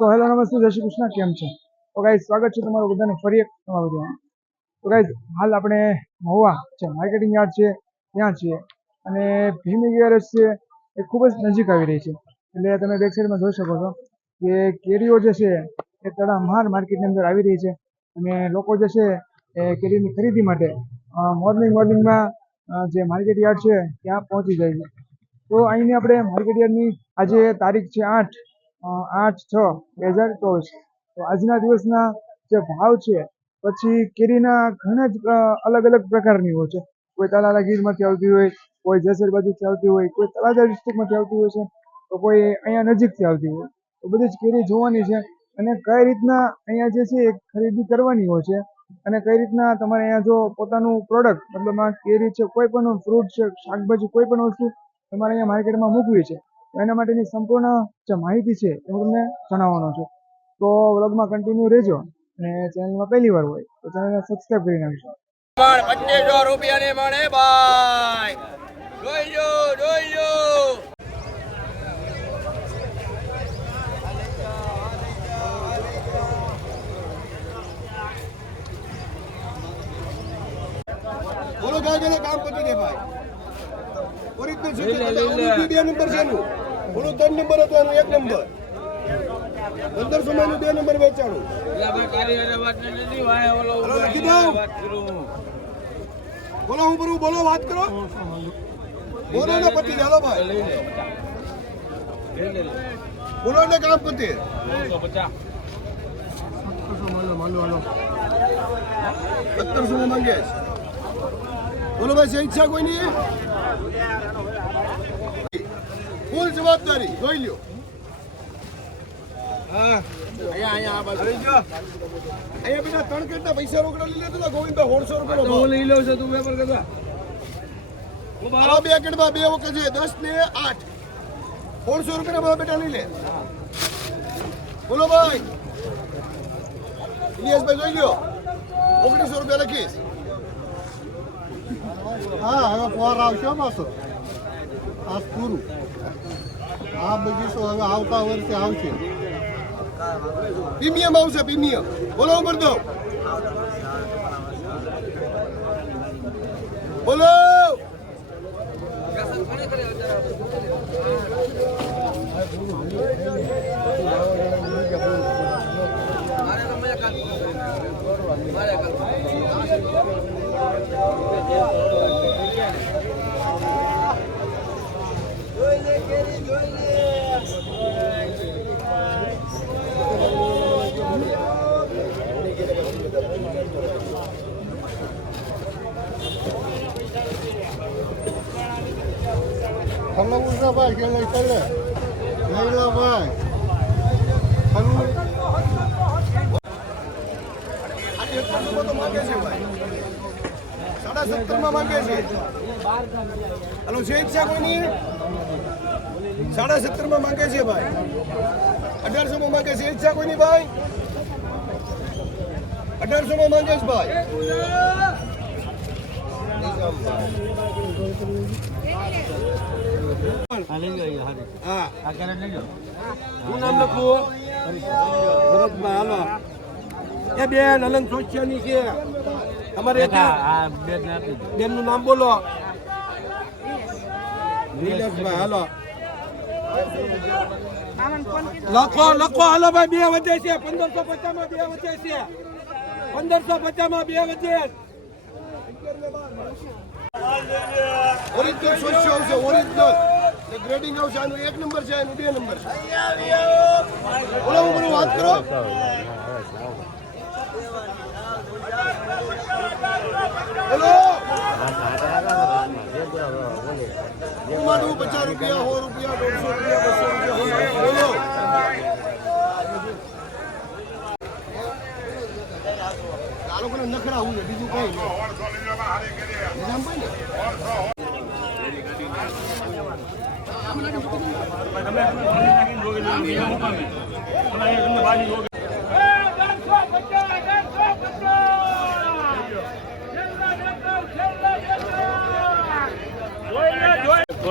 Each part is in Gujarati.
તો હેલો નમસ્તે, જય શ્રી કૃષ્ણ. કેમ છે? તો ગાઈઝ સ્વાગત છે તમારું બધાને ફરી એક નવા વિડીયોમાં. તો ગાઈઝ હાલ આપણે મહુવા જે માર્કેટિંગ યાર્ડ છે ત્યાં છીએ અને ભીમી ગેરેજ છે એ ખૂબ જ નજીક આવી રહી છે. એટલે તમે બેક સાઈડમાં જોઈ શકો છો કે કેરીઓ જે છે એ તડામાર માર્કેટની અંદર આવી રહી છે અને લોકો જે છે એ કેરીની ખરીદી માટે મોર્નિંગમાં જે માર્કેટ યાર્ડ છે ત્યાં પહોંચી જાય છે. તો અહીંની આપણે માર્કેટ યાર્ડની આજે તારીખ છે 8/6/2024. તો આજના દિવસના જે ભાવ છે પછી કેરીના ઘણા જ અલગ અલગ પ્રકારની હોય છે. કોઈ તાલાલા ગીરમાંથી આવતી હોય, કોઈ જેસર બાજુથી આવતી હોય, કોઈ તળાજા ડિસ્ટ્રિક્ટમાંથી આવતી હોય છે, તો કોઈ અહીંયા નજીકથી આવતી હોય. તો બધી જ કેરી જોવાની છે અને કઈ રીતના અહીંયા જે છે એ ખરીદી કરવાની હોય છે અને કઈ રીતના તમારે અહીંયા જો પોતાનું પ્રોડક્ટ મતલબમાં કેરી છે, કોઈ પણ ફ્રૂટ છે, શાકભાજી, કોઈ પણ વસ્તુ તમારે અહીંયા માર્કેટમાં મૂકવી છે, એના માટેની સંપૂર્ણ જે માહિતી છે એ હું તમને જણાવવાનો છું. તો વ્લોગમાં કન્ટિન્યુ રહેજો અને ચેનલમાં પહેલી વાર હોય તો ચેનલને સબસ્ક્રાઇબ કરી નાખજો. 2500 રૂપિયાની મળે ભાઈ, જોઈ લો. બોલો ગાજે કામ પતી દે ભાઈ. ઓરિજિનલ છે ઓલું 2 નંબર છે નું, ઓલું 3 નંબર હતો એનું 1 નંબર. 1500 માં 2 નંબર વેચાણું. બોલો હું બરું બોલો, વાત કરો. બોલો ને પતી ચાલો ભાઈ, બોલો ને કામ પતી. 1700 માં માંગે છે. બોલો ભાઈ, છે ઈચ્છા કોઈ નહીં? ફૂલ જવાબદારી જોઈ લ્યો. અહીંયા બીજા 3 કેટલા પૈસા રોકડા લઈ લેતો ગોવિંદભાઈ? 150 રૂપિયા લઈ લો છો તું વેપાર કરતા. 2 કેટલા 2 વખત છે 10 ને 8 150 રૂપિયા બેટા લઈ લે. બોલો ભાઈ ઇલિયાસભાઈ જોઈ લ્યો. 1900 રૂપિયા લખીશ. હા હવે પોર આવશે પાછો. આ પૂરું આ બગીચો હવે આવતા વર્ષે આવશે. પ્રીમિયમ આવશે, પ્રીમિયમ. બોલો ઉપર દો, બોલો. ભાઈ કે લઈ ચાલે લઈલા ભાઈ. માંગે છે ભાઈ 17.5 માં માંગે છે. હલો છે ઈચ્છા કોઈની? 17.5 માં માંગે છે ભાઈ. 1800 માં માંગે છે. ઈચ્છા કોઈની ભાઈ? 1800 માં માંગે છે ભાઈ. શું નામ લખવું? ભરતભાઈ હાલો. એ બેન અલંગ સોશિયાની છે તમારે. બેન નું નામ બોલો. નીલેશભાઈ હાલો. લખો હાલો ભાઈ. 2 વધે છે. 1550 માં 2 વધે છે. 1550 માં 2 વધે. ઓરિજિનલ સોશિયો આવશે. ઓરિજિનલ ગ્રેડિંગ આવશે. આનું 1 નંબર છે, આનું 2 નંબર છે. બોલો હું બધું વાત કરો. બોલો 50 રૂપિયા 100 રૂપિયા 150 રૂપિયા 200 રૂપિયા. બોલો આ લોકોને નખરા હું બીજું કઈ નહીં.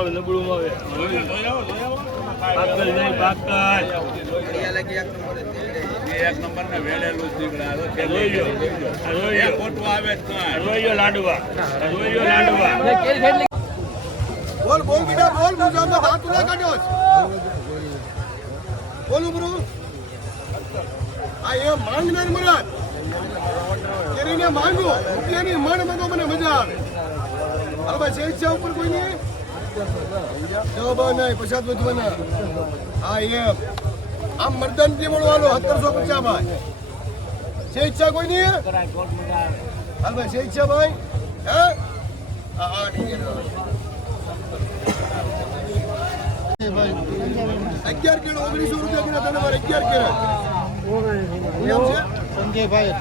નબળું આવે પાકલ નહીં પાકલ એક નંબર ને વેલેલું જ નીકળે. ખોટું આવે જ ના. લાડવા બોલ બોલ બેટા બોલ હું જામ હાથ ઉલા કાઢ્યો છે. બોલું બ્રો આ એ માંગનાર મરાદ કેરીને માંગો રૂપિયાની મણ માં તો મને મજા આવે. અરે ભાઈ શેષ ઉપર કોઈ નહીં જવાબ નહીં પછાત વધવાના. હા એમ આમ મર્દન થી મળવાનો 1750 ભાઈ શેષ કોઈ નહીં. હાલ ભાઈ શેષ ભાઈ હે હા ઠીક છે 11 કિલો 1900 રૂપિયા ગુણા તને મારે 11 કિલો સંજયભાઈ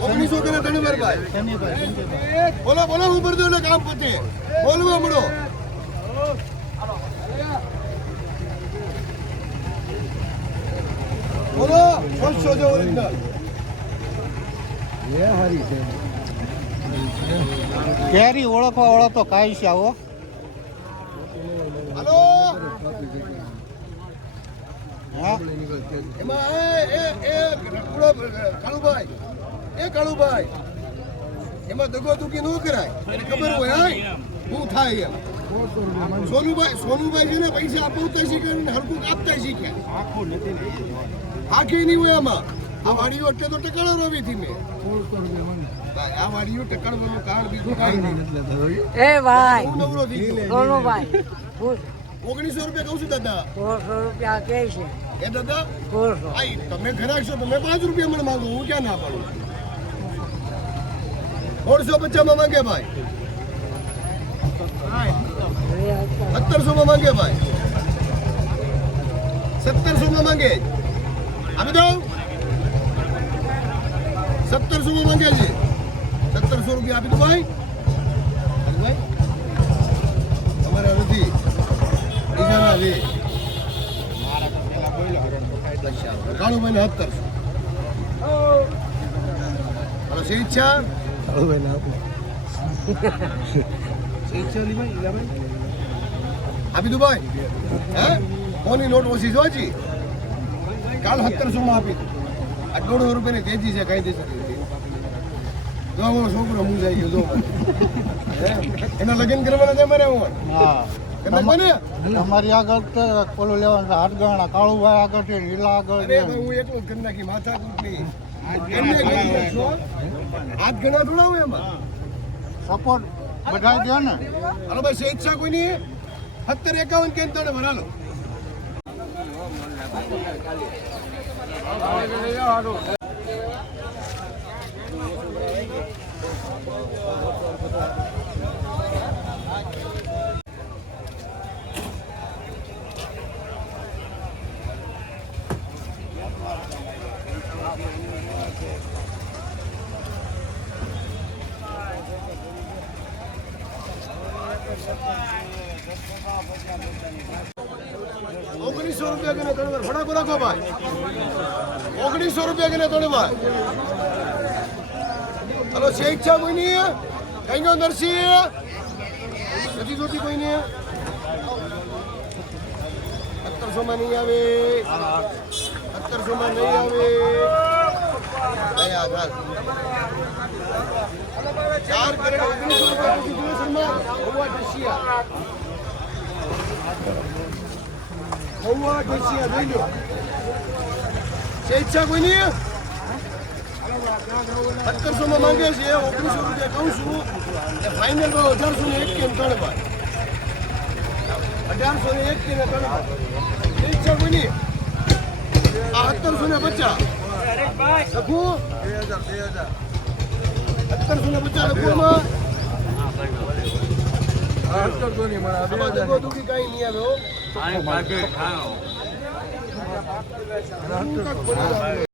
1900 કિલો તને મારે ભાઈ બોલો બોલો હું ભરતો એટલે કામ પતે બોલવા મળો. બોલો 500 જો ઓરિજિનલ કેરી ઓળખવા વાળો તો કાંઈ છે આવો. હાલો હા એમાં કાળુભાઈ કાળુભાઈ એમાં દગોદુગી ન કરાય એને ખબર હોય શું થાય એમ. સોનુભાઈ છે ને પૈસા આપતા શીખે ને હરકું આપતા શીખ્યા. આખી નહીં હોય એમાં. આ વાડીઓ એટલે તો ટકાળો રવિથી મેં આ વાડીઓ ટકાળવાનું કારણ બીજું કાંઈ નહીં. એ ભાઈ હું નવરો થઈ ગયો. સોનુભાઈ 1900 રૂપિયા કહું છું દાદા. 100 રૂપિયા કે છે એ દાદા 100. આઈ તમે ઘરાક છો તમે 5 રૂપિયા મને માંગો હું ક્યાં ના પાડું. 150 માં માંગે ભાઈ 1700 માં માંગે ભાઈ 1700 માં માંગે આપી દો 1700 માં માંગે છે 1700 રૂપિયા આપી દો ભાઈ. તમારે નથી બીજાના છે કાળુભાઈ ને 1700. હાલો છે ઈચ્છા આપી દો ભાઈ હે કોની નોટ ઓછી જોજી કાલ 1700 માં આપી દો. આ 150 રૂપિયાની તેજી છે કાયદેસર જો મારો છોકરો મૂંઝાઈ ગયો જો એના લગ્ન કરવાના છે મારે હું હા કેટલા બને તમારી આગળ તો પેલું લેવાનું છે હાથગાણા કાળુભાઈ આગળ છે લીલા આગળ અરે છે. ભાઈ હું એટલું જ કરી નાખી માથા કૂટની હાથ ઘણા થોડા હોય એમાં. સપોર્ટ બધા દે ને. હાલો ભાઈ સ્વેચ્છા કોઈ નહીં 1751 કેમ તને ભરાલો. ₹1900 કે ને તને ફટાકો રાખો ભાઈ 1900 રૂપિયા કે ને તને ભાઈ. હલો સ્વેચ્છા કોઈ નહીં કઈ ગયો નરસિંહ નથી જોતી કોઈ નહીં 1700 માં નહીં આવે 1700 માં નહીં આવે. ચાર કરોડ 1900 રૂપિયા પછી જોયું સન્માન ભગવા ઢસિયા ભગવા ઢસિયા જોઈ લો સ્વેચ્છા કોઈ નહીં 1700 માં માંગે છે 1900 રૂપિયા કહું છું એ ફાઇનલ ભાવ 1801 કે 3 ભાઈ 1801 કે 3 ભાઈ સ્વેચ્છા કોઈ નહીં આ 1750 લખું 1750 લખું આમાં દુઃખી કાંઈ નહીં આવે હો.